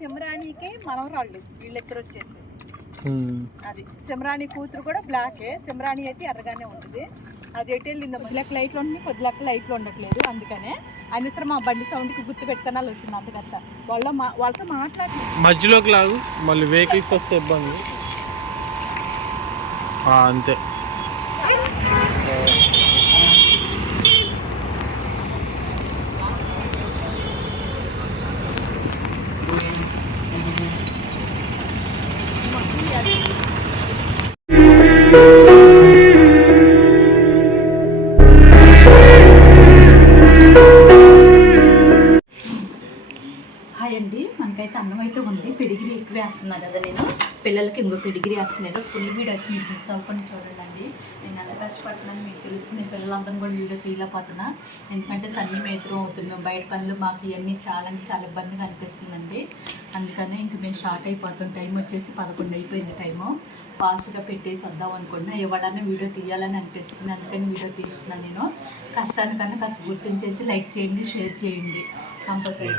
సిమ్రాణికి మనవరాళ్ళు వీళ్ళిద్దరు వచ్చేసి అది సిమ్రాణి కూతురు కూడా బ్లాకే. సిమ్రాణి అయితే ఎర్రగానే ఉంటుంది. అది ఎటు వెళ్ళిందో కొద్దిలెక్క లైట్లు ఉంటుంది, కొద్దిలెక్క లైట్లు ఉండట్లేదు. అందుకనే అన్నిసరి మా బండి సౌండ్కి గుర్తు పెట్టుకున్నాళ్ళు వచ్చింది. అంతకత్త వాళ్ళతో మాట్లాడి మధ్యలోకి లాగు, మళ్ళీ వెహికల్స్ వస్తే ఇబ్బంది. అంతే. హాయ్ అండి, మనకైతే అన్నం అయితే ఉంది. పెడిగిరి ఎక్కువ వేస్తున్నాను కదా నేను పిల్లలకి, ఇంకో పెడిగిరి వేస్తున్నాను. ఫుల్ వీడియో అయితే మీకు మిస్ అవ్వకుండా చూడండి. నేను ఎంత కష్టపడుతున్నాను మీకు తెలుస్తుంది. పిల్లలందరూ కూడా వీడియో తీయలేకపోతున్నా, ఎందుకంటే సన్నీ మేత్రం అవుతుంది. మేము బయట పనులు మాకు ఇవన్నీ చాలా అంటే చాలా ఇబ్బందిగా అనిపిస్తుందండి. అందుకనే ఇంక మేము స్టార్ట్ అయిపోతాం. టైం వచ్చేసి 11 అయిపోయింది. టైము ఫాస్ట్గా పెట్టేసి వద్దాం అనుకున్నా. ఎవడన్నా వీడియో తీయాలని అనిపిస్తుంది, అందుకని వీడియో తీస్తున్నాను నేను. కష్టానికన్నా కాస్త గుర్తించేసి లైక్ చేయండి, షేర్ చేయండి కంపల్సరీ.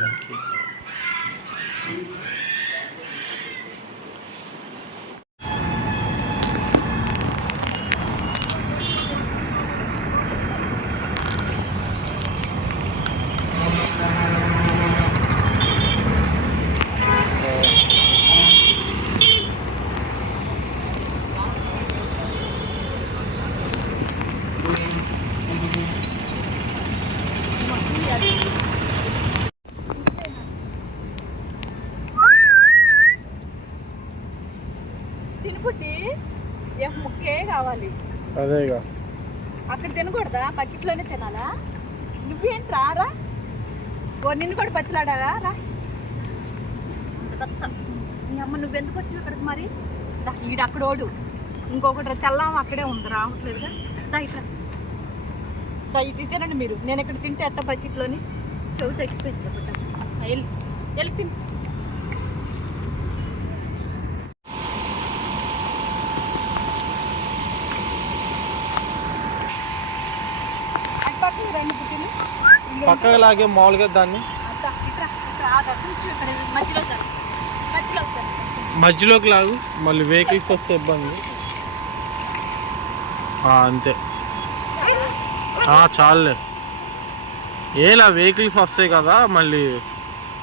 తినుకుంటే ముక్కే కావాలి. అదేగా అక్కడ తినకూడదా? బకెట్లోనే తినాలా? నువ్వేంటి రారా? నిన్ను కూడా బతిలాడాలా? రా నీ అమ్మ, నువ్వెందుకు వచ్చావు ఇక్కడికి మరి? ఈడు అక్కడోడు, ఇంకొకటి తెల్లాం అక్కడే ఉంది, రావట్లేదుగా. ఇటు తినండి మీరు. నేను ఇక్కడ తింటే ఎట్ట బకెట్లోని చెవి తగ్గిపోయింది. వెళ్ళి తిని పక్కగా లాగే మామూలుగా దాన్ని మధ్యలోకి లాగు, మళ్ళీ వెహికల్స్ వస్తే ఇబ్బంది. అంతే చాలే. ఏలా వెహికల్స్ వస్తాయి కదా, మళ్ళీ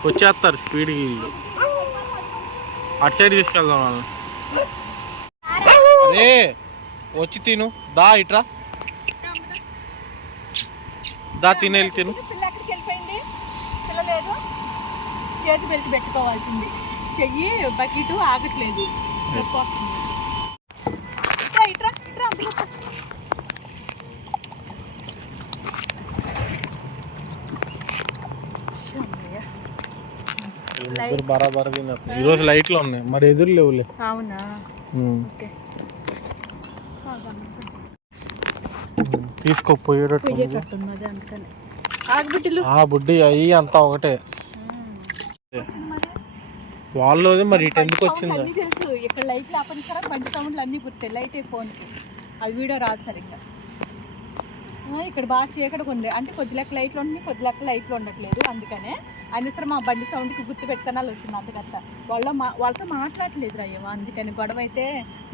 వచ్చేస్తారు స్పీడ్కి. వీళ్ళు అటు సైడ్ తీసుకెళ్దాం వాళ్ళని. అదే వచ్చి తిను, దా ఇట్రా, దా తినేది తిను. పిల్ల ఎక్కడికి వెళ్ళిపోయింది? పిల్ల లేదు. చేతి బెల్ట్ పెట్టుకోవాల్సింది, చెయ్యి బకెట్ ఆగట్లేదు. బరాబర్ ఈరోజు లైట్లు ఉన్నాయి, మరి ఎదురు లేవులే. అవునా? తీసుకోపోయేటట్టు బుడ్డి అయ్యి అంతా ఒకటే. వాళ్ళది మరి ఇటు ఎందుకు వచ్చింది తెలుసు. ఇక్కడ లైట్లు ఆపనిస్తారా? బండి సౌండ్లు అన్నీ పుట్టాయి. లైట్ ఫోన్కి అది వీడియో రాదు సరిగ్గా. ఇక్కడ బాగా చీకటిగా ఉంది, అంటే కొద్ది లెక్క లైట్లు ఉంటుంది, కొద్ది లెక్క లైట్లు ఉండట్లేదు. అందుకనే అన్నిసరి మా బండి సౌండ్కి గుర్తు పెట్టుకున్నాళ్ళు వచ్చింది. అంతకత్త వాళ్ళతో మాట్లాడలేదు అయ్యో. అందుకని గొడవ అయితే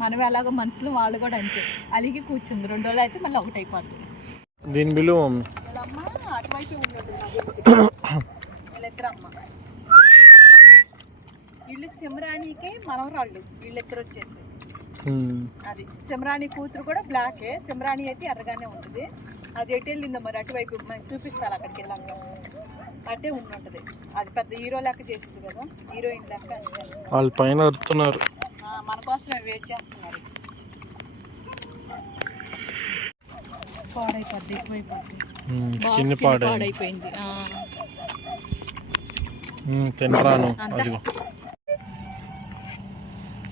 మనం ఎలాగో మనుషులు, వాళ్ళు కూడా అంతే అలిగి కూర్చుంది. 2 రోజులు అయితే మళ్ళీ ఒకటి అయిపోతుంది. దీని బిల్లు వాళ్ళమ్మ అటువైపు ఉండదు. వీళ్ళిద్దరమ్మ, వీళ్ళు సిమ్రాణికి మనవరాళ్ళు వీళ్ళిద్దరు వచ్చేసి అది సిమ్రాణి కూతురు కూడా బ్లాకే. సిమ్రాణి అయితే ఎర్రగానే ఉంటుంది. అది ఎటు వెళ్ళిందో మరి, అటువైపు మనం చూపిస్తాను. అక్కడికి వెళ్ళాక అటే ఉండుంటది. అది పెద్ద హీరో లెక్క చేసింది కదా, హీరోయిన్ లెక్క. వాళ్ళు పైన అరుతున్నారు, మన కోసం వెయిట్ చేస్తున్నారు. పాడైపోద్ది, ఎక్కువైపోద్ది, పాడైపోయింది. తినరాను. అదిగో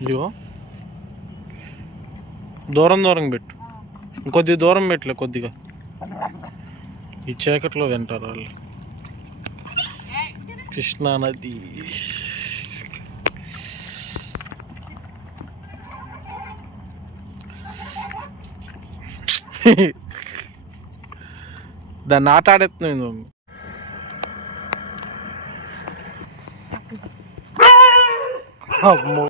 ఇదిగో దూరం పెట్టు, ఇంకొద్ది దూరం పెట్టలే, కొద్దిగా ఈ చీకట్లో తింటారు వాళ్ళు. కృష్ణా నది దాన్ని ఆట ఆడేస్తున్నాయి. అమ్మో